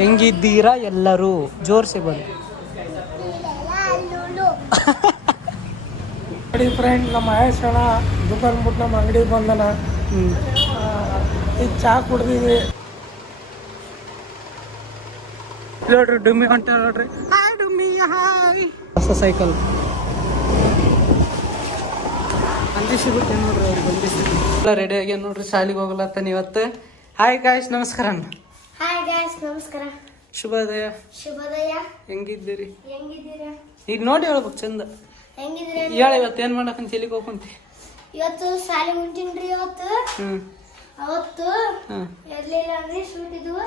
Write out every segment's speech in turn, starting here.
ಹೆಂಗಿದ್ದೀರಾ ಎಲ್ಲರೂ? ಜೋರ್ಸೆ ಬನ್ನಿ. ನೋಡಿ ಫ್ರೆಂಡ್, ನಮ್ಮ ಮಹೇಶ್ ಅಣ್ಣ ದುಕಾನ್ ಬಿಟ್ಟು ನಮ್ಮ ಅಂಗಡಿ ಬಂದನ. ಈಗ ಚಹಾ ಕುಡ್ದೀವಿ. ನೋಡ್ರಿ ಡುಮ್ಮಿ ಹೊಂಟ ನೋಡ್ರಿ. ಹಾಯ್ ಡುಮ್ಮಿ ಹಾಯ್. ಹೊಸ ಸೈಕಲ್ ಅಂದಿ ಸಿಗುತ್ತೆ ನೋಡ್ರಿ. ಅವ್ರಿಗೆ ಬಂದಿಸಿ ಎಲ್ಲ ರೆಡಿ ಆಗಿ ನೋಡ್ರಿ. ಶಾಲಿಗೆ ಹೋಗ್ಲತ್ತಾನ ಇವತ್ತು. ಹಾಯ್ ಗಾಯ್ಸ್, ನಮಸ್ಕಾರ. ಹಾಯ್ ಗಾಯ್ಸ್, ನಮಸ್ಕಾರ. ಶುಭೋದಯ. ಶುಭೋದಯ. ಹೆಂಗಿದ್ದೀರಿ? ಹೆಂಗಿದ್ದೀರಾ? ಈಗ ನೋಡಿ ಹೇಳ್ಬೇಕು ಚಂದ. ಹೆಂಗಿದ್ದೀರಾ? ಹೇಳ ಇವತ್ತು ಏನ್ ಮಾಡಕಂತ ಎಲ್ಲಿಗೆ ಹೋಗ್ಕೊಂತಿ? ಇವತ್ತು ಶಾಲೆ ಮುಂಚಿನ್ರಿ. ಅವತ್ತು ಎರ್ಲಿಲ್ಲ ಅಂದ್ರೆ ಶೂಟ್ ಇದ್ವು.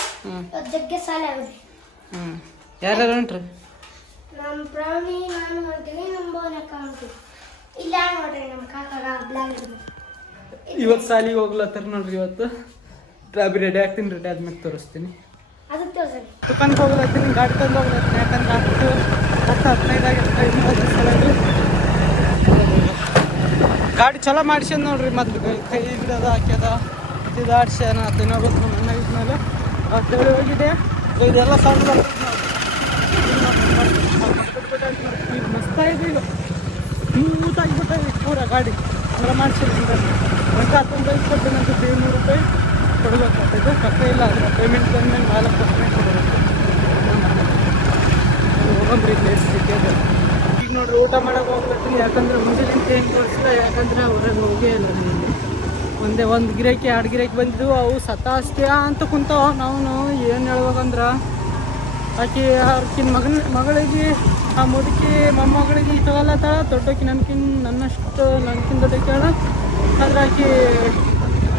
ಇವತ್ತು ಜಗ್ಗೆ ಶಾಲೆ ಆಗುದಿ. ಯಾರ್ಯಾರು ಹೊಂಟ್ರಿ? ನಮ್ಮ ಪ್ರವಣಿ, ನಾನು ಹೊಂಟೀವಿ. ನಮ್ಮ ಬೋನ್ ಅಕ್ಕ ಹೊಂಟೀವಿ. ಇಲ್ಲ ನೋಡ್ರಿ, ನಮ್ಮ ಕಾಕಾಗ ಬ್ಲಾಗ್ ಇದ್ವಿ. ಇವತ್ತು ಶಾಲಿಗೆ ಹೋಗ್ಲತ್ತಾರ ನೋಡ್ರಿ. ಇವತ್ತು ರೆಡಿ ಆಗ್ತೀನಿ. ರೆಡಿ ಆದ್ಮೇಲೆ ತೋರಿಸ್ತೀನಿ. ಅದಕ್ಕೆ ತೋರ್ಸರಿ. ದುಕಾನ್ಗೆ ಹೋಗ್ಲತ್ತೀನಿ. ಗಾಡಿ ತಂದು ಹೋಗ್ಲತ್ತೀನಿ. ಯಾಕಂದ್ರೆ 10:15 ಆಗಿತ್ತು. ಗಾಡಿ ಚಲೋ ಮಾಡ್ಸ್ಯಾನ ನೋಡ್ರಿ. ಮೊದ್ಲು ಕೈ ಹಿಡ್ದು ಹಾಕ್ಯದ ಇದು ಆಡ್ಸ್ಯಾನ. ತಿನ್ನೋಬೇಕು ನಮ್ಮ ಅಣ್ಣ ಇದ್ಮೇಲೆ ಅಂತೇಳಿ ಹೋಗಿದೆ. ಇದೆಲ್ಲ ಸಣ್ಣ ಮಸ್ತಾಗಿದೆ. ಈಗ ಸ್ಮೂತಾಗಿಬಿಟ್ಟಿದೆ ಪೂರ ಗಾಡಿ. ಎಲ್ಲ ಮಾಡ್ಸಿಲ್ಲ. ಒಂದು 19 ಕೊಟ್ಟು ನಂಗೆ 200 ರೂಪಾಯಿ ಕೊಡಬೇಕಾಗ್ತದೆ. ಕಷ್ಟ ಇಲ್ಲ. ಅದರ ಪೇಮೆಂಟ್ ಬಂದ್ಮೇಲೆ 4% ಕೊಡಬೇಕು. ಹೋಗಂಬ್ರಿ ಪ್ಲೇಸ್ ಸಿಕ್ಕಿದೆ. ಈಗ ನೋಡ್ರಿ ಊಟ ಮಾಡೋಕೆ ಹೋಗ್ಬೇಕು. ಯಾಕಂದ್ರೆ ಮುಂದಿನ ಏನು ತೋರಿಸಿಲ್ಲ. ಯಾಕಂದ್ರೆ ಹೊರಗೆ ಹೋಗೇ ಇಲ್ಲ. ಒಂದೇ ಒಂದು ಗಿರಾಕಿ 2 ಗಿರಾಕಿ ಬಂದಿದ್ದು. ಅವು ಸತಾಸ್ತೀಯ ಅಂತ ಕುಂತಾವ. ನಾವು ಏನು ಹೇಳ್ಬೇಕಂದ್ರೆ ಆಕೆ ಅವ್ರಕಿನ ಮಗಳಿಗೆ, ಆ ಮುದುಕಿ ಮೊಮ್ಮಗಳಿಗೆ ತಗೊಳ್ಳತ್ತಾಳ. ದೊಡ್ಡಕಿ ನನ್ನಷ್ಟು ನನಗಿಂತ ದೊಡ್ಡಕಿ ಹೇಳ. ಆದ್ರೆ ಆಕೆ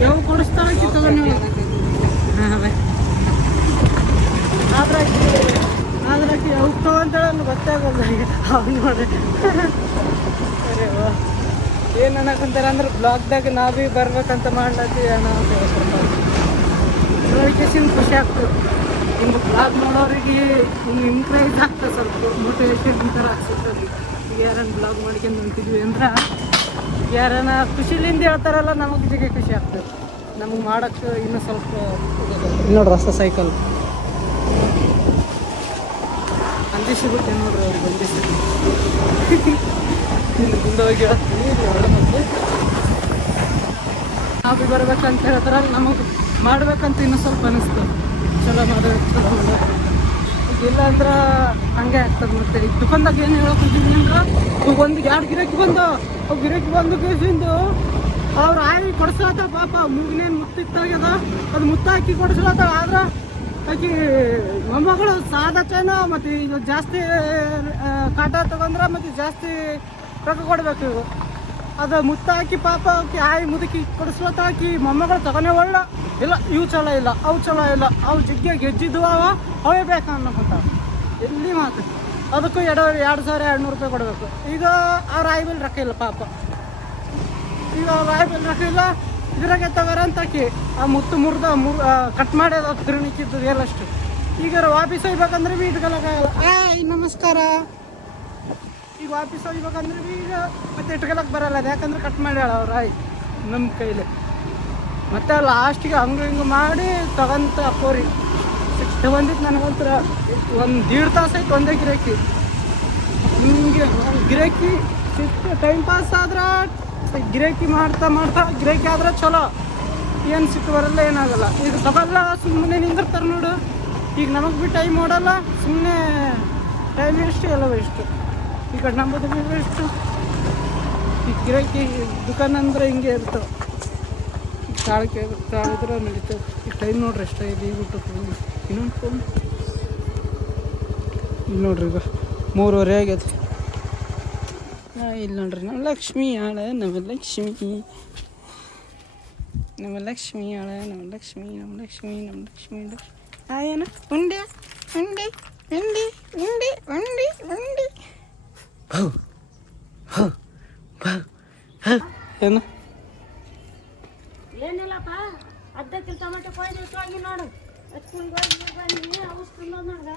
ಯಾವ ಕೊಡಿಸ್ತಾಳ ಆಕೆ ತಗೊಂಡು. ಆದ್ರೆ ಆಕೆ ಯಾವ ತಗೊಂತಾಳ ಗೊತ್ತಾಗಲ್ಲ. ಅವ್ನು ನೋಡ್ರಿ ಸರಿ ವಾ. ಏನು ಅನ್ನಕಂತಾರೆ ಅಂದ್ರೆ ಬ್ಲಾಗ್ದಾಗ ನಾವೇ ಬರ್ಬೇಕಂತ ಮಾಡ್ಲತ್ತೀವಿ ಅಣ್ಣ ಅಂತ ಹೇಳ್ಕೊಂಡು ಖುಷಿ ಆಗ್ತದೆ. ಹಿಂಗೆ ಬ್ಲಾಗ್ ನೋಡೋರಿಗೆ ಹಿಂಗೆ ಇನ್ಕ್ರೇಜ್ ಆಗ್ತದೆ. ಸ್ವಲ್ಪ ಮೋಟಿವೇಶನ್ ಥರ ಆಗ್ತದೆ. ಈಗ ಯಾರನ್ನ ಬ್ಲಾಗ್ ಮಾಡ್ಕೊಂಡು ಹೊಂಟಿದ್ವಿ ಅಂದ್ರೆ ಯಾರನ್ನ ಖುಷಿಲಿಂದ ಹೇಳ್ತಾರಲ್ಲ, ನಮಗೆ ಜಗ್ಗೆ ಖುಷಿ ಆಗ್ತದೆ. ನಮಗೆ ಮಾಡೋಕ್ಕೆ ಇನ್ನೂ ಸ್ವಲ್ಪ ನೋಡ್ರಿ. ಹೊಸ ಸೈಕಲ್ ಅಂದಿ ಸಿಗುತ್ತೆ ನೋಡ್ರಿ. ಅವ್ರಿಗೆ ಬಂದಿಸಿ ಮುಂದೆ ಹೋಗಿ ಹೇಳ್ತೀನಿ. ನಾವು ಬರ್ಬೇಕಂತ ಹೇಳ್ತಾರಲ್ಲ, ನಮಗೆ ಮಾಡ್ಬೇಕಂತ ಇನ್ನೂ ಸ್ವಲ್ಪ ಅನಿಸ್ತದೆ. ಚಲೋ ಮಾಡ್ಬೇಕು, ಚಲೋ ಮಾಡ್ಬೇಕು. ಇಲ್ಲ ಅಂದ್ರೆ ಹಂಗೆ ಆಗ್ತದೆ. ಮತ್ತೆ ಈಗ ದುಕಾನ್ದಾಗ ಏನು ಹೇಳೋಕೊಂತೀನಿ ಅಂದ್ರೆ ಒಂದು 2 ಗಿರಾಕಿ ಬಂದು ಗಿರಾಕಿ ಬಂದು ಕೇಸಿಂದು ಅವ್ರು ಆಯಿ ಕೊಡಿಸ್ಲತ್ತ. ಪಾಪ ಮೂಗಿನೇನು ಮುತ್ತಿತ್ತಾಗ್ಯದ. ಅದು ಮುತ್ತ ಹಾಕಿ ಕೊಡಿಸ್ಲತ್ತ. ಆದ್ರೆ ಆಕಿ ಮೊಮ್ಮಗಳು ಸಾದಾ ಚೈನ. ಮತ್ತು ಈಗ ಜಾಸ್ತಿ ಕಾಟ ತಗೊಂಡ್ರೆ ಮತ್ತು ಜಾಸ್ತಿ ರೊಕ್ಕ ಕೊಡಬೇಕು. ಅದು ಮುತ್ತ ಹಾಕಿ ಪಾಪ ಆಕಿ ಆಯಿ ಮುದುಕಿ ಕೊಡಿಸ್ಲತ್ತ. ಆಕಿ ಮೊಮ್ಮಗಳು ತಗೊಂಡೇ ಒಳ್ಳೆ ಇಲ್ಲ. ಇವು ಚಲೋ ಇಲ್ಲ, ಅವು ಚಲೋ ಇಲ್ಲ, ಅವು ಜಿಗ್ಗೆ ಗೆಜ್ಜಿದ್ದು ಅವೇ ಬೇಕು ಅನ್ನೋಂತ ಎಲ್ಲಿ ಮಾತು. ಅದಕ್ಕೂ 2,200 ರೂಪಾಯಿ ಕೊಡಬೇಕು. ಈಗ ಅವ್ರ ಆಯಿ ಮೇಲೆ ರೊಕ್ಕ ಇಲ್ಲ ಪಾಪ. ಈಗ ಅವ್ರ ಆಯಿ ಮೇಲೆ ರೊಕ್ಕ ಇಲ್ಲ. ಇದ್ರಾಗೆ ತಗೋರ ಅಂತ ಆಕಿ ಆ ಮುತ್ತು ಕಟ್ ಮಾಡಿ ಅದು ತಿರುಣಿಕ್ಕಿದ್ದು ಎಲ್ಲಷ್ಟು. ಈಗ ವಾಪೀಸ್ ಹೋಗ್ಬೇಕಂದ್ರೆ ಭೀ ಇಟ್ಕೊಳಕ್ಕಾಗಲ್ಲ. ಆಯ್ ನಮಸ್ಕಾರ. ಈಗ ವಾಪೀಸ್ ಹೋಗ್ಬೇಕಂದ್ರೆ ಭೀ ಈಗ ಮತ್ತೆ ಇಟ್ಕೊಳಕ್ಕೆ ಬರಲ್ಲ. ಅದು ಯಾಕಂದ್ರೆ ಕಟ್ ಮಾಡ್ಯಾಳ ಅವ್ರ ಆಯಿ ನಮ್ಮ ಕೈಲಿ. ಮತ್ತು ಲಾಸ್ಟಿಗೆ ಹಂಗೆ ಮಾಡಿ ತಗೊಂತ ಅಪ್ಪೋರಿ ಸಿಟ್ಟು ಬಂದಿತ್ತು ನನಗಂತರ. 1.5 ತಾಸು ಆಯ್ತು ಒಂದೇ ಗಿರಾಕಿ. ನಿಮಗೆ ಗಿರಾಕಿ ಸಿಟ್ಟು ಟೈಮ್ ಪಾಸ್ ಆದ್ರೆ ಗಿರಾಕಿ ಮಾಡ್ತಾ ಗಿರಾಕಿ ಆದ್ರೆ ಚಲೋ. ಏನು ಸಿಟ್ಟು ಬರಲ್ಲ, ಏನಾಗಲ್ಲ. ಈಗ ತಗೊಲ್ಲ, ಸುಮ್ಮನೆ ನಿಂದಿರ್ತಾರೆ ನೋಡು. ಈಗ ನಮಗೆ ಭೀ ಟೈಮ್ ಓಡಲ್ಲ. ಸುಮ್ಮನೆ ಟೈಮ್ ವೇಸ್ಟು, ಎಲ್ಲ ವೇಸ್ಟು. ಈ ಕಡೆ ನಂಬೋದು ಭೀ ವೇಸ್ಟು. ಈಗ ಗಿರಾಕಿ ದುಕಾನ್ ಅಂದ್ರೆ ಹಿಂಗೆ ಇರ್ತವೆ. ತಾಳಿದ್ರೆ ನಡೀತದೆ. ಈಗ ಟೈಮ್ ನೋಡ್ರಿ ಎಷ್ಟೇ ಇದೆ. ಈಗ ಬಿಟ್ಟು ಇನ್ನೊಂದು ಫೋನ್ ಇಲ್ಲಿ ನೋಡ್ರಿ. ಈಗ 3:30 ಆಗೈತಿ. ಇಲ್ಲಿ ನೋಡ್ರಿ ನಮ್ಮ ಲಕ್ಷ್ಮಿ ಆಳ. ನಮ್ಮ ಲಕ್ಷ್ಮಿ ಆಳ. ನಮ್ಮ ಲಕ್ಷ್ಮಿ ಏನು ಉಂಡೆ ಉಂಡೆ ಉಂಡೆ ಉಂಡೆ ಉಂಡೆ ಉಂಡೆ ಏನು ಏನಿಲ್ಲಪ್ಪ. ಅರ್ಧ ಟೊಮೆಟೊ ಕೊಯ್ದು ನೋಡು. ಅವಸ್ಕೊಂಡು ನೋಡ್ಗ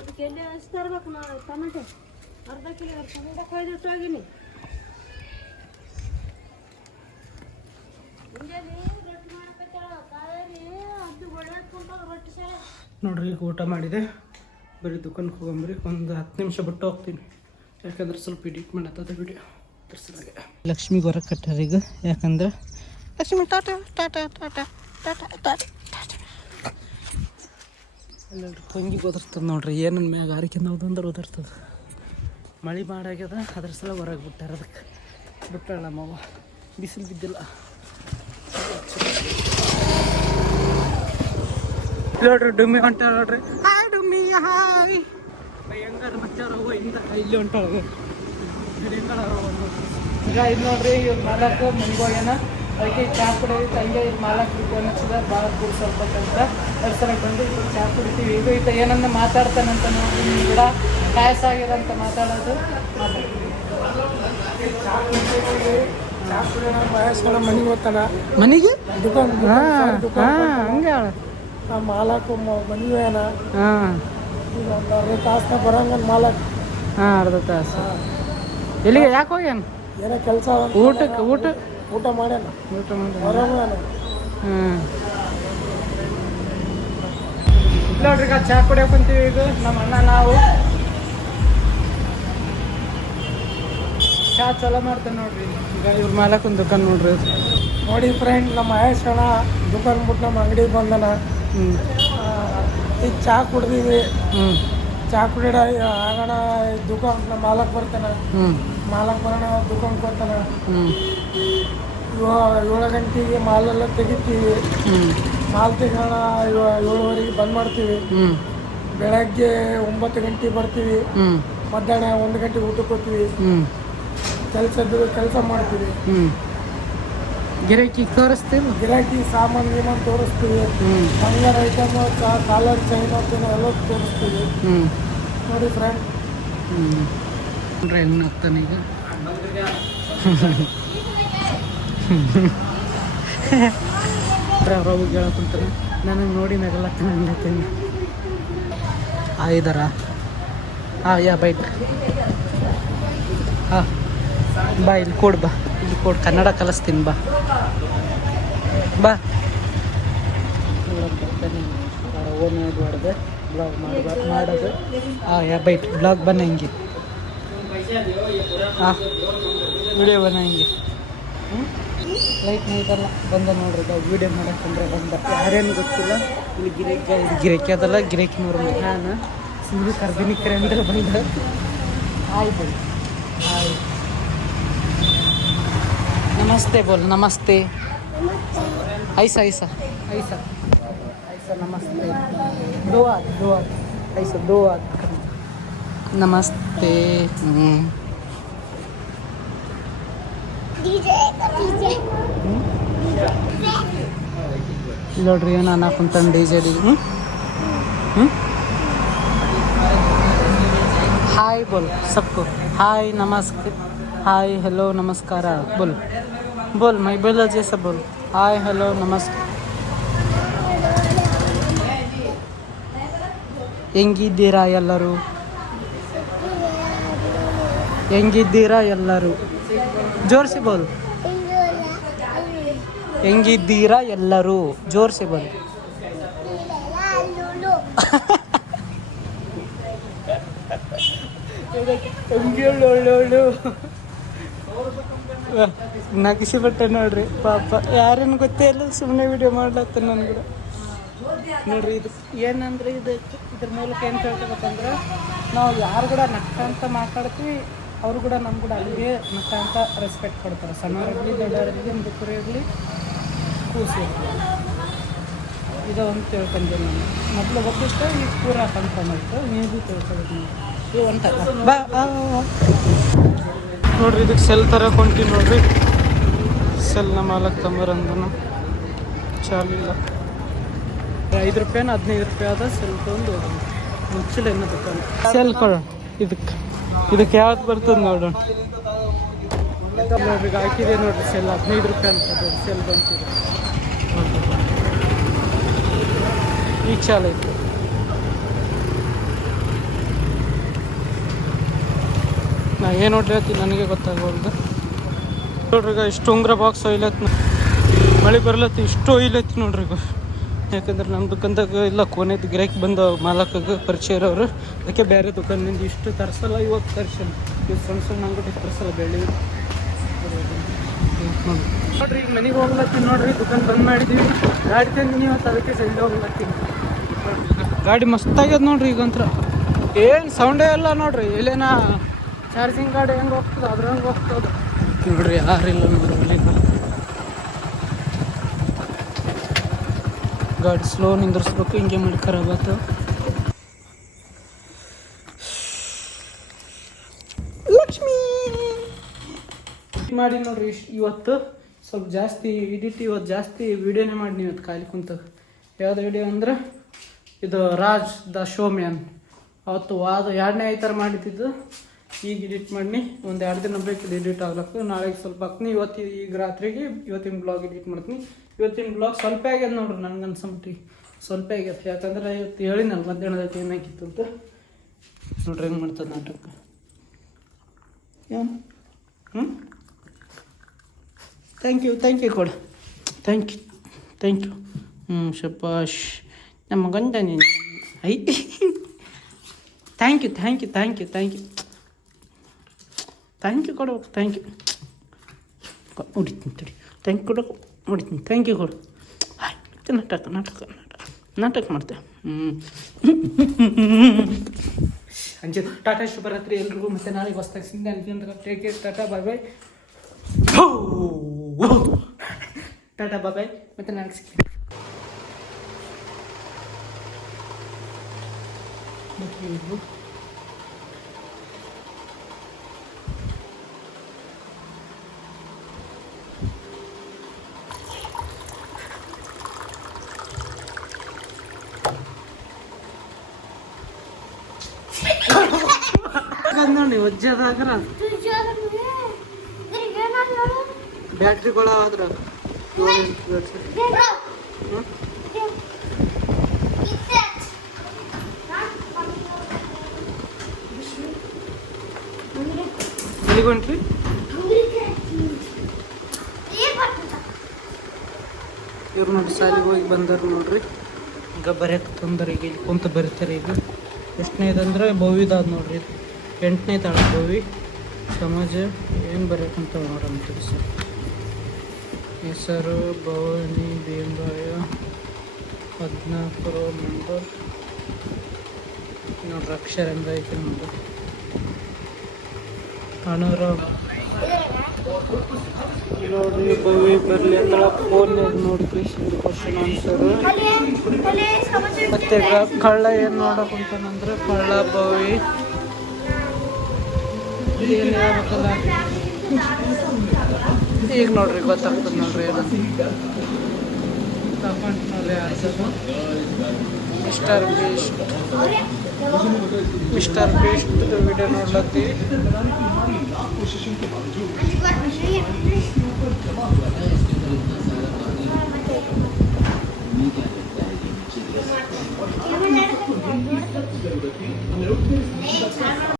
ಅದಕ್ಕೆ ಎಲ್ಲಿ ತರ್ಬೇಕು ನಾವು. ಟೊಮೆಟೊ ಅರ್ಧ ಕಿಲೋ ಟೊಮೆಟೊ ಕೊಯ್ದಿಟ್ಟು ಹೋಗಿನಿ. ಮುಂಜಾನೆ ರೊಟ್ಟಿ ಮಾಡಕತ್ತಾಳ ಕಾವೇರಿ. ಅದು ನೋಡ್ರಿ ಈಗ ಊಟ ಮಾಡಿದೆ, ಬರೀ ದುಕಾನ್ಗೆ ಹೋಗಂಬ್ರಿ. ಒಂದು 10 ನಿಮಿಷ ಬಿಟ್ಟು ಹೋಗ್ತೀನಿ, ಯಾಕಂದ್ರೆ ಸ್ವಲ್ಪ ಎಡಿಟ್ ಮಾಡತ್ತದ ವಿಡಿಯೋ ತರ್ಸಲಾಗೆ. ಲಕ್ಷ್ಮಿ ಹೊರ ಕಟ್ಟಾರ ಈಗ, ಯಾಕಂದ್ರೆ ಲಕ್ಷ್ಮಿ ಟಾಟಾ ಟಾಟಾ ಟಾಟಾ ಟಾಟಾ ಟಾಟಾ ಎಲ್ಲರೂ ಹೊಂಗಿಗೆ ಓದಿರ್ತದೆ ನೋಡ್ರಿ. ಏನನ್ನ ಮ್ಯಾಗ ಆರಿಕೆ ಅಂದ್ರೆ ಓದಿರ್ತದೆ. ಮಳೆ ಮಾಡಾಗ್ಯದ, ಅದ್ರ ಸಲ ಹೊರಗೆ ಬಿಟ್ಟಾರ. ಅದಕ್ಕೆ ಬಿಟ್ಟಾಳ ನಮ್ಮವ್ವ, ಬಿಸಿಲು ಬಿದ್ದಿಲ್ಲ ನೋಡ್ರಿ. ಡುಮ್ಮಿ ಹೊಂಟಾಳ ನೋಡ್ರಿ. ಹಾಯ್ ಡುಮ್ಮಿ, ಹಾಯ್. ಹೆಂಗಾರ ಮತ್ತೆ ಇಂದ ಇಲ್ಲಿ ಹೊಂಟಾಳ ಈಗ. ಇದು ನೋಡ್ರಿ, ಇವ್ರ ಮಾಲಕ್ ಮನೆಗೆ ಹೋಗ್ಯಾನ, ಅದಕ್ಕೆ ಚಹಾ ಕುಡಿಯೋದು ಹಂಗೆ ಇದು ಮಾಲಕ್ ಫೋನ್ ಹಚ್ಚಿದ, ಭಾಳ ಕೂಡ ಸ್ವಲ್ಪ ಅಂತ ಅದ್ರ ಸಲ ಬಂದು ಈಗ ಚಹಾ ಕುಡಿತೀವಿ. ಈಗ ಈತ ಏನನ್ನ ಮಾತಾಡ್ತಾನಂತ ನೋಡ್ರಿ, ನಿಮ್ಗೆ ಕೂಡ ಪಾಯಸ ಆಗ್ಯದ ಅಂತ ಮಾತಾಡೋದು. ಮಹೇಶಣ್ಣ ಮನೆಗೆ ಹೋಗ್ತಾನ, ಮನೆಗೆ ದುಕಾನ್ ಹಂಗೆ ಹೇಳ. ಮಾಲಕ್ ಮನೆಗೆ ಹೋಗ್ಯಾನ. ಹಾಂ, ಈಗ ಒಂದು ಅರ್ಧ ತಾಸ್ನ ಬರಂಗ ಮಾಲಕ್. ಹಾಂ, ಅರ್ಧ ತಾಸು. ಎಲ್ಲಿಗೆ ಯಾಕೆ ಹೋಗ್ಯಾನ? ಏನೋ ಕೆಲಸ ಊಟಕ್ಕೆ ಊಟ ಮಾಡ್ಯಾನ, ಊಟ ಮಾಡಿ. ಹೊರಗೆ ಹ್ಞೂ ನೋಡ್ರಿ, ಈಗ ಚಹಾ ಕುಡಿಯೋಕೆ ಕುಂತೀವಿ. ಈಗ ನಮ್ಮ ಅಣ್ಣ ನಾವು ಚಹಾ ಚಲೋ ಮಾಡ್ತೇವೆ ನೋಡ್ರಿ. ಈಗ ಇವ್ರ ಮಾಲಕ್ ಒಂದು ದುಕಾನ್ ನೋಡ್ರಿ. ನೋಡಿ ಫ್ರೆಂಡ್, ನಮ್ಮ ಮಹೇಶಣ್ಣ ದುಕಾನ್ ಬಿಟ್ಟು ನಮ್ಮ ಅಂಗಡಿಗೆ ಬಂದನ. ಈಗ ಚಹಾ ಕುಡ್ದೀವಿ. ಚಹಾ ಕುಡಿಯೋಣ ಆಗೋಣ, ದುಕಾನ್ ನಮ್ಮ ಮಾಲಕ್ ಬರ್ತಾನೆ. ಮಾಲಕ್ ಬರೋಣ, ದುಕಾನ್ಗೆ ಬರ್ತಾನೆ. 7 ಗಂಟೆಗೆ ಮಾಲೆಲ್ಲ ತೆಗಿತೀವಿ. ಮಾಲ್ ತೆಗೋಣ 7:30 ಬಂದ್ ಮಾಡ್ತೀವಿ. ಬೆಳಗ್ಗೆ 9 ಗಂಟೆಗೆ ಬರ್ತೀವಿ. ಮಧ್ಯಾಹ್ನ 1 ಗಂಟೆಗೆ ಊಟಕ್ಕೆ ಹೋಗ್ತೀವಿ. ಕೆಲಸ ಮಾಡ್ತೀವಿ. ಗಿರಾಕಿ ತೋರಿಸ್ತೀವಿ, ಗಿರಾಕಿ ಸಾಮಾನು ತೋರಿಸ್ತೀವಿ. ಬಂಗಾರ ಐಟಮ್, ಕಾಲರ್ ಚೈನ್ ಎಲ್ಲ ತೋರಿಸ್ತೀವಿ. ನೋಡಿ ಫ್ರೆಂಡ್. ನೋಡ್ರಿ ಹೆಂಗೆ ನಗ್ತಾನೆ ಈಗ. ಅವ್ರವ್ಗೆ ಹೇಳಕ್ಕಂತಾನೆ, ನನಗೆ ನೋಡಿ ನಗಲತ್ತಾನೆ ಅನ್ಲತ್ತೀನಿ. ಇದಾರ? ಹಾಂ, ಯಾ ಬೈಟ್. ಹಾಂ ಬಾ, ಇಲ್ಲಿ ಕೊಡು, ಬಾ ಇಲ್ಲಿ ಕೊಡು, ಕನ್ನಡ ಕಲಿಸ್ತೀನಿ, ಬಾ ಬಾ. ಓನ್ ಹೊಡೆದು ಬ್ಲಾಗ್ ಮಾಡೋದು. ಯಾ ಬೈಟ್ ಬ್ಲಾಗ್ ಬನ್ನ ಹಿಂಗೆ. ಹಾಂ, ವಿಡಿಯೋ ಬನ್ನ ಹಿಂಗೆ. ಲೈಟ್ ನೈಟಲ್ಲ ಬಂದ ನೋಡ್ರಿ. ವೀಡಿಯೋ ಮಾಡಕ್ಕಂದ್ರೆ ಬಂದ, ಯಾರೇನು ಗೊತ್ತಿಲ್ಲ. ಇಲ್ಲಿ ಗಿರಾಕಿ ಅದಲ್ಲ, ಗಿರಾಕಿನವ್ರ ನಾನು ಸುಮ್ಮನೆ ಕರ್ದಿನಿ ಕರೆಂದ್ರೆ ಬಂದ. ಆಯ್ತು, ಆಯ್ತು. ನಮಸ್ತೆ ಬೋಲ್, ನಮಸ್ತೆ. ಐಸಾ ಐಸಾ ಐಸಾ ಐಸಾ ನಮಸ್ತೆ. ದುವಾ ದುವಾ ಐಸಾ ದುವಾ ನಮಸ್ತೆ. ನೋಡ್ರಿ ಏನು ಅನ್ನಕುಂತಾನೆ ಡಿಜೆಡಿ. ಹಾಯ್ ಬೋಲ್ ಸಬ್ಕು, ಹಾಯ್ ನಮಸ್ತೆ, हाय हेलो नमस्कार बोल बोल मैं बोला जैसा बोल. हाय हेलो नमस्कार. ಹೆಂಗಿದ್ದೀರಾ ಎಲ್ಲರೂ? ಹೆಂಗಿದ್ದೀರಾ ಎಲ್ಲರೂ? ಜೋರ್ಸಿ ಬೋಲ್. ಹೆಂಗಿದ್ದೀರಾ ಎಲ್ಲರೂ? ಜೋರ್ಸಿ ಬೋಲ್. ನಗಿಸಿ ಬಟ್ಟೆ ನೋಡ್ರಿ ಪಾಪ. ಯಾರೇನು ಗೊತ್ತೇ ಇಲ್ಲ, ಸುಮ್ಮನೆ ವಿಡಿಯೋ ಮಾಡ್ಲತ್ತ ನಾನು ಕೂಡ. ನೋಡ್ರಿ ಇದು ಏನಂದ್ರೆ ಇದ್ರ ಮೂಲಕ ಏನು ಹೇಳ್ಬೇಕಂದ್ರೆ, ನಾವು ಯಾರು ಕೂಡ ನಕ್ಕಂತ ಮಾತಾಡ್ತೀವಿ, ಅವರು ಕೂಡ ನಮ್ಮ ಕೂಡ ಅಲ್ಲಿಗೆ ನಕ್ಕಂತ ರೆಸ್ಪೆಕ್ಟ್ ಕೊಡ್ತಾರೆ. ಸಣ್ಣವರಿರಲಿ, ದೊಡ್ಡವರಿರಲಿ, ಮುದುಕರಿರಲಿ, ಕೂಸಿ ಇರಲಿ. ಇದು ಒಂದು ತಿಳ್ಕೊಂಡೆ ನಾನು. ಮೊದಲು ಗೊತ್ತಿತ್ತು, ಈಗ ಪೂರ ಕನ್ಫರ್ಮ್ ಆಯಿತು. ನೀವು ಭೀ ತಿಳ್ಕೊಬೇಕು. ಇವು ಒಂಟ ಬಾ. ನೋಡ್ರಿ ಇದಕ್ಕೆ ಸೆಲ್ ತರಕ್ಕೆ ಹೊಂಟೀನಿ ನೋಡ್ರಿ. ಸೆಲ್ನ ಮಾಲಕ್ ತಂಬರಂದನು ಚಾಲಿಲ್ಲ. 5 ರೂಪಾಯಿನ 15 ರೂಪಾಯಿ ಆದ ಸೆಲ್ ತೊಗೊಂಡು ಮುಚ್ಚಿಲ್ಲ ಇನ್ನೂ ದುಕಾನ. ಸೆಲ್ ಕೊಡೋಣ ಇದಕ್ಕೆ ಯಾವ್ದು ಬರ್ತದೆ ನೋಡೋಣ. ನೋಡ್ರಿ ಈಗ ಹಾಕಿದೆ ನೋಡ್ರಿ ಸೆಲ್ 15 ರೂಪಾಯಿ ಅಂತ ಸೆಲ್ ಬಂತಿದೆ. ಈಗ ಚಾಲ ಐತಿ. ನಾ ಏನು ನೋಡ್ರಿ ನನಗೆ ಗೊತ್ತಾಗಬಾರ್ದು. ನೋಡ್ರಿ ಈಗ ಇಷ್ಟು ಉಂಗ್ರ ಬಾಕ್ಸ್ ಒಯ್ಲತ್ತು, ಮಳೆ ಬರ್ಲತ್ತಿ, ಇಷ್ಟು ಒಯ್ಲತ್ತಿ ನೋಡ್ರಿ. ಈಗ ಯಾಕಂದ್ರೆ ನಮ್ಮ ದುಕಾನ್ದಾಗ ಇಲ್ಲ ಕೊನೆದು ಗಿರಾಕಿ ಬಂದು ಮಾಲಕಗೆ ಪರಿಚಯ ಇರೋರು, ಅದಕ್ಕೆ ಬೇರೆ ದುಕಾನಿಂದ ಇಷ್ಟು ತರಿಸಲ್ಲ. ಇವತ್ತು ತರಿಸಲ್ಲ, ಇವು ಸಣ್ಣ ಸಣ್ಣ ಅಂಗಡಿ ತರಿಸಲ್ಲ ಬೆಳ್ಳಿ. ನೋಡ್ರಿ ಈಗ ಮನೆಗೆ ಹೋಗ್ಲತ್ತೀನಿ ನೋಡ್ರಿ, ದುಕಾನ್ ಬಂದ್ ಮಾಡಿದ್ದೀವಿ. ಗಾಡಿ ತಂದಿನಿ ಇವತ್ತು, ಅದಕ್ಕೆ ಸಂಜೆ ಹೋಗ್ಲತ್ತೀನಿ. ಗಾಡಿ ಮಸ್ತಾಗ್ಯದ ನೋಡ್ರಿ ಈಗಂತ್ರ, ಏನು ಸೌಂಡೇ ಇಲ್ಲ ನೋಡ್ರಿ. ಇಲ್ಲೇನ ಚಾರ್ಜಿಂಗ್ ಗಾಡಿ ಹೆಂಗೆ ಹೋಗ್ತದೆ ಅದ್ರಂಗೆ ಹೋಗ್ತದೆ ನೋಡ್ರಿ. ಯಾರಿಲ್ಲ ನೋಡ್ರಿ ಮನೆಗೆ. ಗಾಡಿ ಸ್ಲೋ ನಿಂದ್ರಿಸ್ಬೇಕು, ಹಿಂಗೆ ಮಾಡಿ ಖರಾಬ್ ಆಯ್ತು. ಲಕ್ಷ್ಮೀ ಮಾಡಿ ನೋಡ್ರಿ. ಇವತ್ತು ಸ್ವಲ್ಪ ಜಾಸ್ತಿ ಎಡಿಟ್, ಇವತ್ತು ಜಾಸ್ತಿ ವೀಡಿಯೋನೇ ಮಾಡಿ ಇವತ್ತು ಖಾಲಿ ಕುಂತಾಗ. ಯಾವ್ದು ವಿಡಿಯೋ ಅಂದ್ರೆ ಇದು ರಾಜ್ ದ ಶೋಮ್ಯಾನ್. ಅವತ್ತು ವಾದ 2ನೇ ಥರ ಮಾಡಿದ್ದು. ಈಗ ಎಡಿಟ್ ಮಾಡಿ ಒಂದು 2 ದಿನ ಬೇಕು ಎಡಿಟ್ ಆಗ್ಲಕ್ಕ. ನಾಳೆಗೆ ಸ್ವಲ್ಪ ಹಾಕ್ತೀನಿ. ಈಗ ರಾತ್ರಿಗೆ ಇವತ್ತಿನ ಬ್ಲಾಗ್ ಎಡಿಟ್ ಮಾಡ್ತೀನಿ. ಇವತ್ತಿನ ಬ್ಲಾಗ್ ಸ್ವಲ್ಪ ಆಗ್ಯದ ನೋಡ್ರಿ, ನನಗೆ ಅನ್ಸಂಬಿಟ್ಟು ಸ್ವಲ್ಪ ಆಗ್ಯದ. ಯಾಕಂದ್ರೆ ಇವತ್ತು ಹೇಳಿನಲ್ಲ ಮಧ್ಯಾಹ್ನದ ಏನಾಗಿತ್ತು ಅಂತ. ನೋಡ್ರಿ ಹೆಂಗೆ ಮಾಡ್ತದೆ ನಾಟಕ. ಏನು ಥ್ಯಾಂಕ್ ಯು ಕೊಡು. Thank you. ಶಬಾಷ್ ನಮ್ಮ ಗಂಡ ನೀನು. ಐ ಥ್ಯಾಂಕ್ ಯು ಕೊಡ್ಬೇಕು. ಥ್ಯಾಂಕ್ ಯು ಹೊಡಿತೀನಿ ತಡಿ. ಥ್ಯಾಂಕ್ ಯು ಕೊಡೋಕೆ ಹೊಡಿತೀನಿ. ಥ್ಯಾಂಕ್ ಯು ಕೊಡು. ಆಯ್ತು, ನಾಟಕ ಮಾಡ್ತೆ. ಅಂಜೆ ಟಾಟಾ ಶುಭರಾತ್ರಿ ಎಲ್ರಿಗೂ. ಮತ್ತೆ ನಾಳೆಗೆ ಹೊಸ್ದಾಗಿ ಸಿಂಧೆ ಅಂತ ಟೇಕ್ ಕೇರ್. ಟಾಟಾ ಬಾಯ್ ಬಾಯ್. ಟಾಟಾ ಬಾಯ್. ಮತ್ತೆ ನಾಳೆಗೆ ಸಿಗ್ತೀನಿ. ನೋಡಿ ವಜ್ಜದಾಗ್ರ ಬ್ಯಾಟ್ರಿಗಳ ಆದ್ರ ಎಲ್ಲಿಗೊಂಟ್ರಿ? ಇವ್ರು ನೋಡಿ ಶಾಲೆಗೆ ಹೋಗಿ ಬಂದರು ನೋಡ್ರಿ. ಈಗ ಬರೆಯಕ್ಕೆ ತಂದ್ರೆ ಈಗ ಇಲ್ಲಿ ಕುಂತ ಬರೀತಾರೆ. ಈಗ ಎಷ್ಟನೇದಂದ್ರೆ ಭವಿದಾದ ನೋಡ್ರಿ, 8ನೇ ತಾಳ ಭವಿ ಸಮಾಜ. ಏನು ಬರೆಯಕ್ಕಂತ ನೋಡೋಣ ತಿಳಿಸಿ. ಹೆಸರು ಭವಾನಿ ಭೀಮರಾಯ 14 ರೋಲ್ ನಂಬರ್ ನೋಡ್ರಿ. ಅಕ್ಷರ ಹೆಂಗೈತೆ ನೋಡ್ರಿ. ಅನುರಾಗ್ ನೋಡ್ರಿ. ಭವಿ ಬರಲಿ ಅಂತ ಫೋನ್ ನೋಡ್ರಿ. Question answer. ಮತ್ತೆ ಕಳ್ಳ ಏನು ನೋಡಕ್ಕಂತಾನಂದ್ರೆ ಕಳ್ಳ ಭವಿ ಏನು ಹೇಳ್ಬೇಕಲ್ಲ. ಈಗ ನೋಡ್ರಿ ಗೊತ್ತಾಗ್ತದೆ ನೋಡ್ರಿ. ಏನಂತ ತಗೊಂಡ್ನಲ್ಲಿ ಆನ್ಸರು ಮಿಸ್ಟರ್ ಬೀಸ್ಟ್ ವಿಡಿಯೋ ನೋಡ್ಲತ್ತೀವಿ.